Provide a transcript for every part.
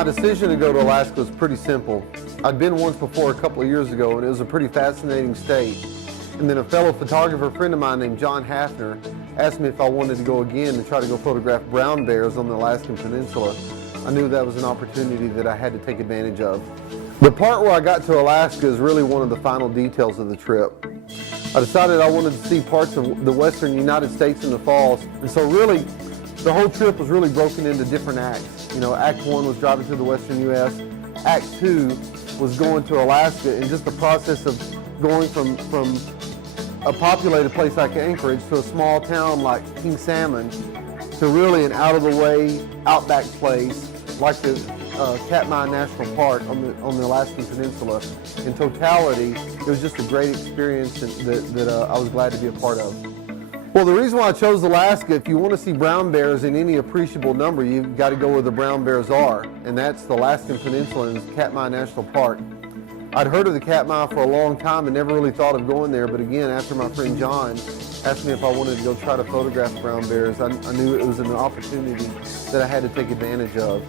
My decision to go to Alaska was pretty simple. I'd been once before a couple of years ago, and it was a pretty fascinating state. And then a fellow photographer friend of mine named John Hafner asked me if I wanted to go again to try to go photograph brown bears on the Alaskan Peninsula. I knew that was an opportunity that I had to take advantage of. The part where I got to Alaska is really one of the final details of the trip. I decided I wanted to see parts of the western United States in the fall, and so really the whole trip was really broken into different acts. You know, Act 1 was driving through the western U.S., Act 2 was going to Alaska, and just the process of going from a populated place like Anchorage to a small town like King Salmon to really an out-of-the-way outback place like the Katmai National Park on the Alaskan Peninsula. In totality, it was just a great experience that I was glad to be a part of. Well, the reason why I chose Alaska, if you want to see brown bears in any appreciable number, you've got to go where the brown bears are, and that's the Alaskan Peninsula and Katmai National Park. I'd heard of the Katmai for a long time and never really thought of going there, but again, after my friend John asked me if I wanted to go try to photograph brown bears, I knew it was an opportunity that I had to take advantage of.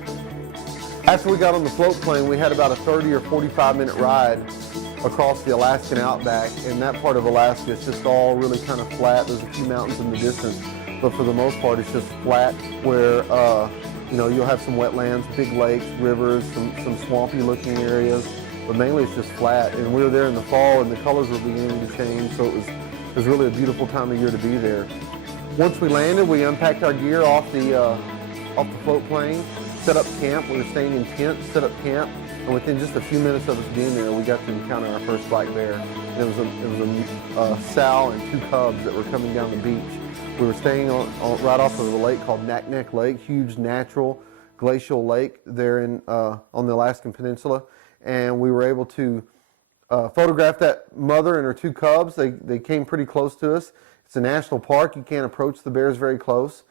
After we got on the float plane, we had about a 30 or 45 minute ride across the Alaskan outback, and that part of Alaska is just all really kind of flat. There's a few mountains in the distance, but for the most part it's just flat where you know, you'll have some wetlands, big lakes, rivers, some swampy looking areas, but mainly it's just flat. And we were there in the fall and the colors were beginning to change, so it was really a beautiful time of year to be there. Once we landed, we unpacked our gear off the float plane, set up camp. We were staying in tents, set up camp, and within just a few minutes of us being there, we got to encounter our first black bear. And it was a sow and 2 cubs that were coming down the beach. We were staying right off of a lake called Naknek Lake, huge natural glacial lake there on the Alaskan Peninsula, and we were able to photograph that mother and her 2 cubs. They came pretty close to us. It's a national park. You can't approach the bears very close,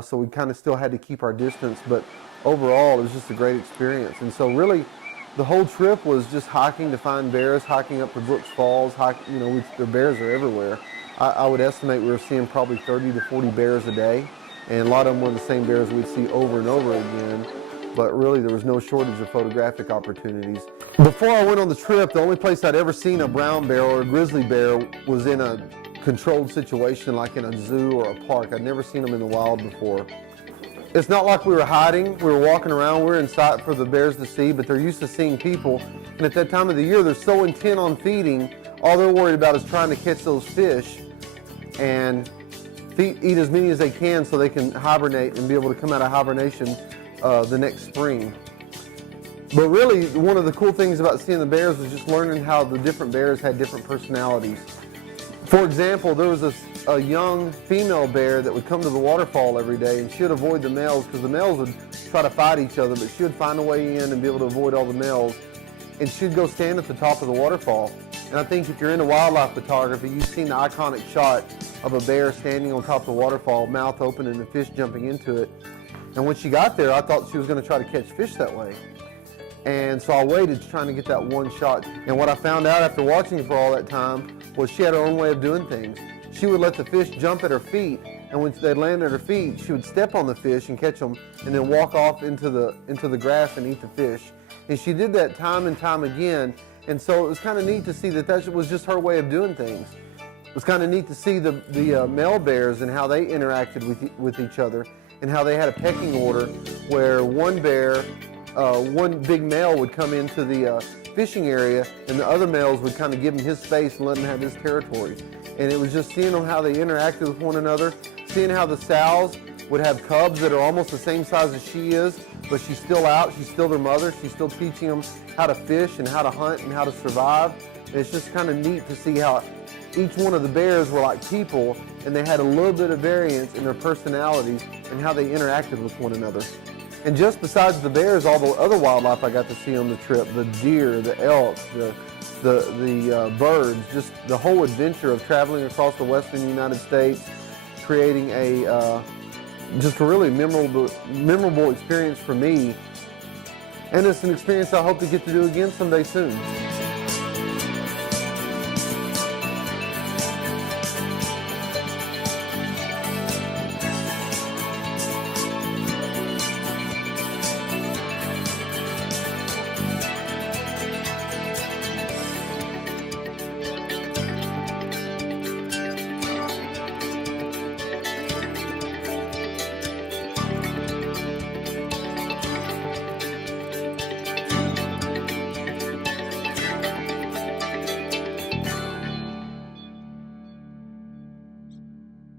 so we kind of still had to keep our distance, but overall it was just a great experience. And so really the whole trip was just hiking to find bears, hiking up to Brooks Falls. You know, the bears are everywhere. I would estimate we were seeing probably 30 to 40 bears a day, and a lot of them were the same bears we'd see over and over again, but really there was no shortage of photographic opportunities. Before I went on the trip, the only place I'd ever seen a brown bear or a grizzly bear was in a controlled situation like in a zoo or a park. I'd never seen them in the wild before. It's not like we were hiding. We were walking around. We were in sight for the bears to see, but they're used to seeing people. And at that time of the year, they're so intent on feeding, all they're worried about is trying to catch those fish and eat as many as they can so they can hibernate and be able to come out of hibernation the next spring. But really, one of the cool things about seeing the bears was just learning how the different bears had different personalities. For example, there was a young female bear that would come to the waterfall every day, and she would avoid the males because the males would try to fight each other, but she would find a way in and be able to avoid all the males, and she'd go stand at the top of the waterfall. And I think if you're into wildlife photography, you've seen the iconic shot of a bear standing on top of the waterfall, mouth open and the fish jumping into it. And when she got there, I thought she was going to try to catch fish that way. And so I waited trying to get that one shot. And what I found out after watching her for all that time was she had her own way of doing things. She would let the fish jump at her feet, and when they'd land at her feet, she would step on the fish and catch them and then walk off into the grass and eat the fish. And she did that time and time again. And so it was kind of neat to see that was just her way of doing things. It was kind of neat to see the male bears and how they interacted with each other, and how they had a pecking order where one bear, one big male would come into the fishing area, and the other males would kind of give him his space and let him have his territory. And it was just seeing them how they interacted with one another, seeing how the sows would have cubs that are almost the same size as she is, but she's still out, she's still their mother, she's still teaching them how to fish and how to hunt and how to survive. And it's just kind of neat to see how each one of the bears were like people, and they had a little bit of variance in their personalities and how they interacted with one another. And just besides the bears, all the other wildlife I got to see on the trip, the deer, the elk, the birds, just the whole adventure of traveling across the western United States, creating just a really memorable experience for me. And it's an experience I hope to get to do again someday soon.